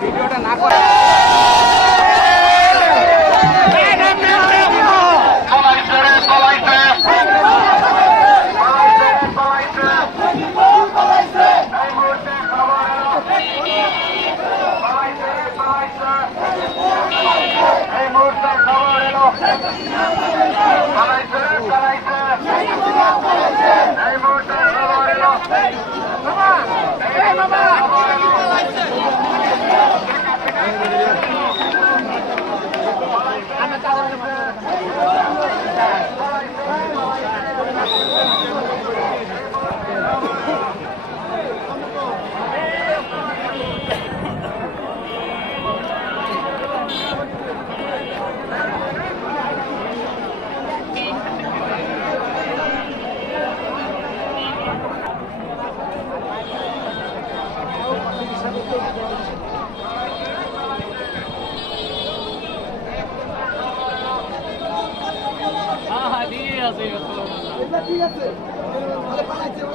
ভিডিওটা না করে ঠিক আছে পালাইছে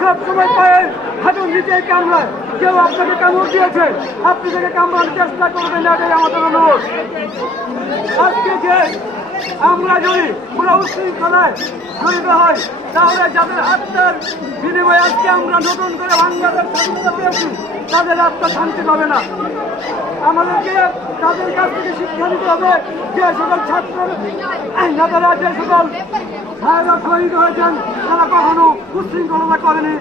সবসময় পায়ের হাঁটুর নিচে কামড়ায়। কেউ আপনাকে কামড় দিয়েছে, আপনি থেকে কামড়ানোর চেষ্টা করবেন না, এটাই আমাদের অনুরোধ। আজকে যে আমরা যদি পুরো উশৃঙ্খলায় জড়িত হই, তাহলে যাদের আত্মার বিনিময়ে আজকে আমরা নতুন করে বাংলাদেশ স্বাধীনতা পেয়েছি, তাদের আত্মা শান্তি পাবে না। আমাদেরকে তাদের কাছ থেকে শিক্ষা দিতে হবে, যে সকল ছাত্র নেতারা, যে সকল ভাইরা শহীদ হয়েছেন, তারা কখনো উশৃঙ্খলতা করেনি।